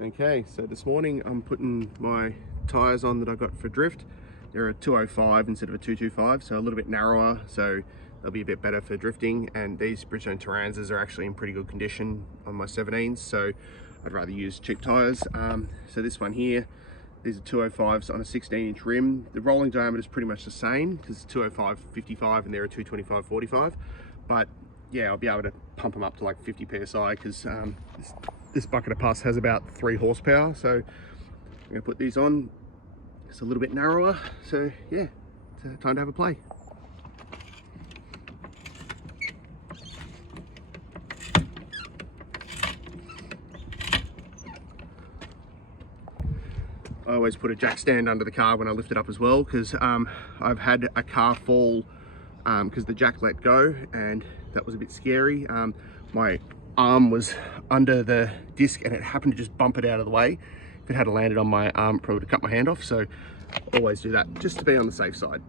Okay, so this morning I'm putting my tyres on that I got for drift. They're a 205 instead of a 225, so a little bit narrower, so they'll be a bit better for drifting. And these Bridgestone Turanzas are actually in pretty good condition on my 17s, so I'd rather use cheap tyres. So this one here, these are 205s on a 16-inch rim. The rolling diameter is pretty much the same because it's 205 55 and they're a 225 45. But yeah, I'll be able to pump them up to like 50 psi because this bucket of pus has about 3 horsepower. So I'm going to put these on. It's a little bit narrower, so yeah, it's time to have a play. I always put a jack stand under the car when I lift it up as well, because I've had a car fall because the jack let go, and that was a bit scary. My arm was under the disc and it happened to just bump it out of the way. If it had landed on my arm, it probably would have cut my hand off. So always do that just to be on the safe side.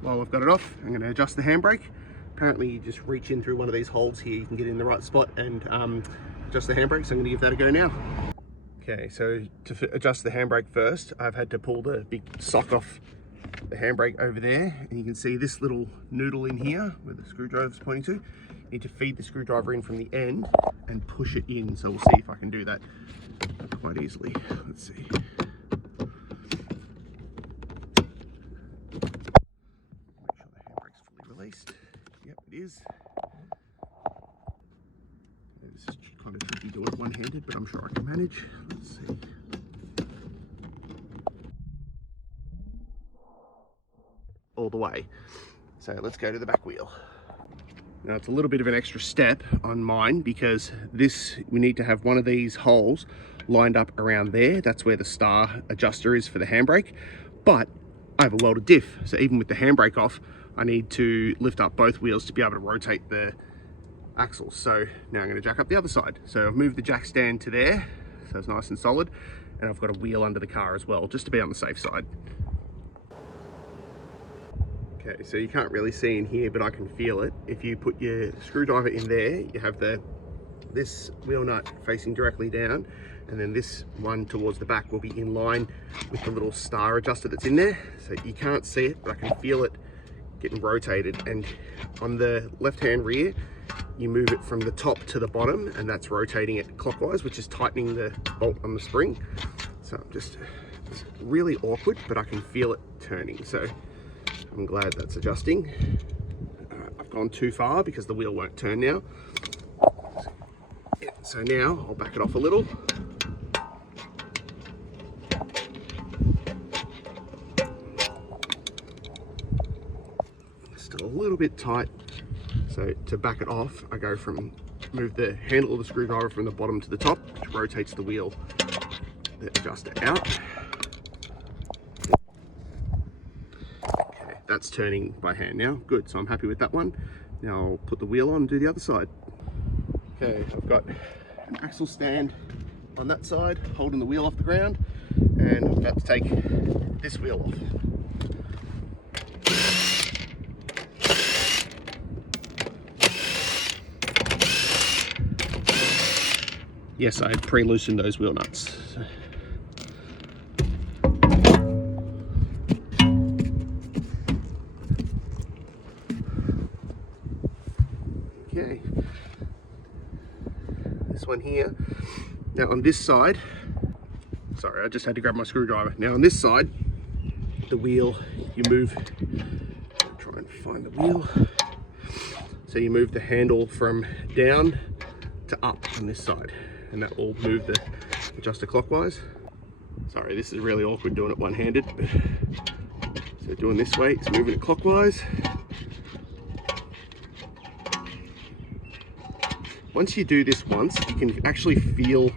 While I've got it off, I'm going to adjust the handbrake. Apparently you just reach in through one of these holes here, you can get in the right spot and adjust the handbrake, so I'm going to give that a go now. Okay, so to adjust the handbrake first, I've had to pull the big sock off the handbrake over there, and you can see this little noodle in here where the screwdriver's pointing to. You need to feed the screwdriver in from the end and push it in, so we'll see if I can do that quite easily. Let's see. Yep, it is. This is kind of tricky to do it one-handed, but I'm sure I can manage. Let's see. All the way. So let's go to the back wheel. Now it's a little bit of an extra step on mine because we need to have one of these holes lined up around there. That's where the star adjuster is for the handbrake. But I have a welded diff, so even with the handbrake off, I need to lift up both wheels to be able to rotate the axles. So now I'm going to jack up the other side. So I've moved the jack stand to there, so it's nice and solid, and I've got a wheel under the car as well, just to be on the safe side. Okay, so you can't really see in here, but I can feel it. If you put your screwdriver in there, you have this wheel nut facing directly down, and then this one towards the back will be in line with the little star adjuster that's in there. So you can't see it, but I can feel it getting rotated. And on the left hand rear, you move it from the top to the bottom, and that's rotating it clockwise, which is tightening the bolt on the spring. So it's really awkward, but I can feel it turning. So I'm glad that's adjusting. I've gone too far because the wheel won't turn now. So now I'll back it off a little. Still a little bit tight. So to back it off, I go move the handle of the screwdriver from the bottom to the top, which rotates the wheel, the adjuster out. Okay, that's turning by hand now. Good, so I'm happy with that one. Now I'll put the wheel on and do the other side. Okay, I've got an axle stand on that side, holding the wheel off the ground, and I'm about to take this wheel off. Yes, I had pre-loosened those wheel nuts. Okay. This one here. Now on this side, sorry, I just had to grab my screwdriver. Now on this side, the wheel, you move, try and find the wheel. So you move the handle from down to up on this side, and that will move the adjuster clockwise. Sorry, this is really awkward doing it one-handed, but so doing this way, it's moving it clockwise. Once you do this once, you can actually feel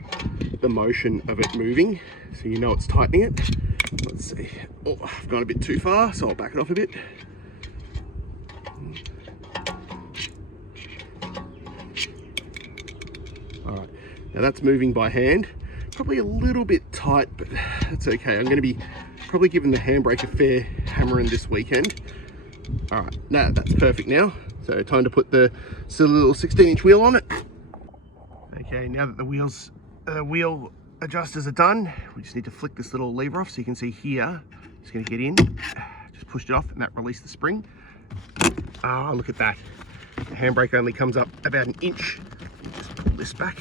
the motion of it moving, so you know it's tightening it. Let's see. Oh, I've gone a bit too far, so I'll back it off a bit. All right, now that's moving by hand. Probably a little bit tight, but that's okay. I'm going to be probably giving the handbrake a fair hammering this weekend. All right, now that's perfect now. So time to put the silly little 16-inch wheel on it. Okay, now that the wheel adjusters are done, we just need to flick this little lever off. So you can see here, it's going to get in. Just pushed it off and that released the spring. Oh, look at that. The handbrake only comes up about an inch. Just pull this back.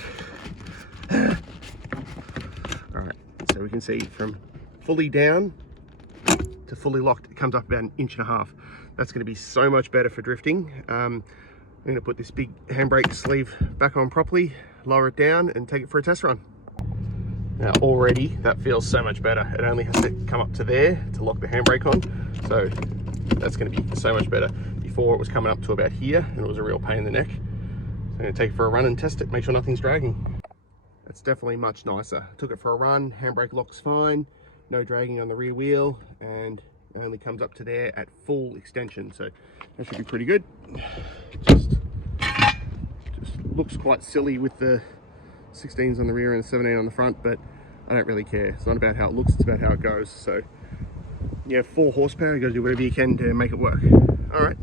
All right, so we can see from fully down to fully locked, it comes up about an inch and a half. That's going to be so much better for drifting. I'm going to put this big handbrake sleeve back on properly, lower it down and take it for a test run. Now already that feels so much better. It only has to come up to there to lock the handbrake on. So that's going to be so much better. Before it was coming up to about here and it was a real pain in the neck. So I'm going to take it for a run and test it, make sure nothing's dragging. That's definitely much nicer. Took it for a run, handbrake locks fine, no dragging on the rear wheel, and it only comes up to there at full extension. So that should be pretty good. Just looks quite silly with the 16s on the rear and the 17 on the front, but I don't really care. It's not about how it looks, it's about how it goes. So yeah, 4 horsepower, you gotta do whatever you can to make it work. All right,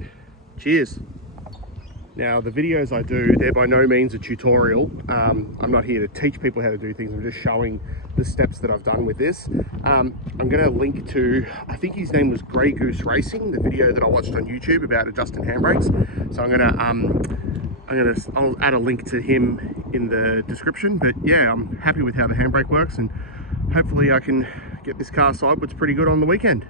cheers. Now the videos I do, they're by no means a tutorial. I'm not here to teach people how to do things. I'm just showing the steps that I've done with this. I'm gonna link to, I think his name was Grey Goose Racing, the video that I watched on YouTube about adjusting handbrakes. So I'll add a link to him in the description. But yeah, I'm happy with how the handbrake works, and hopefully I can get this car sideways pretty good on the weekend.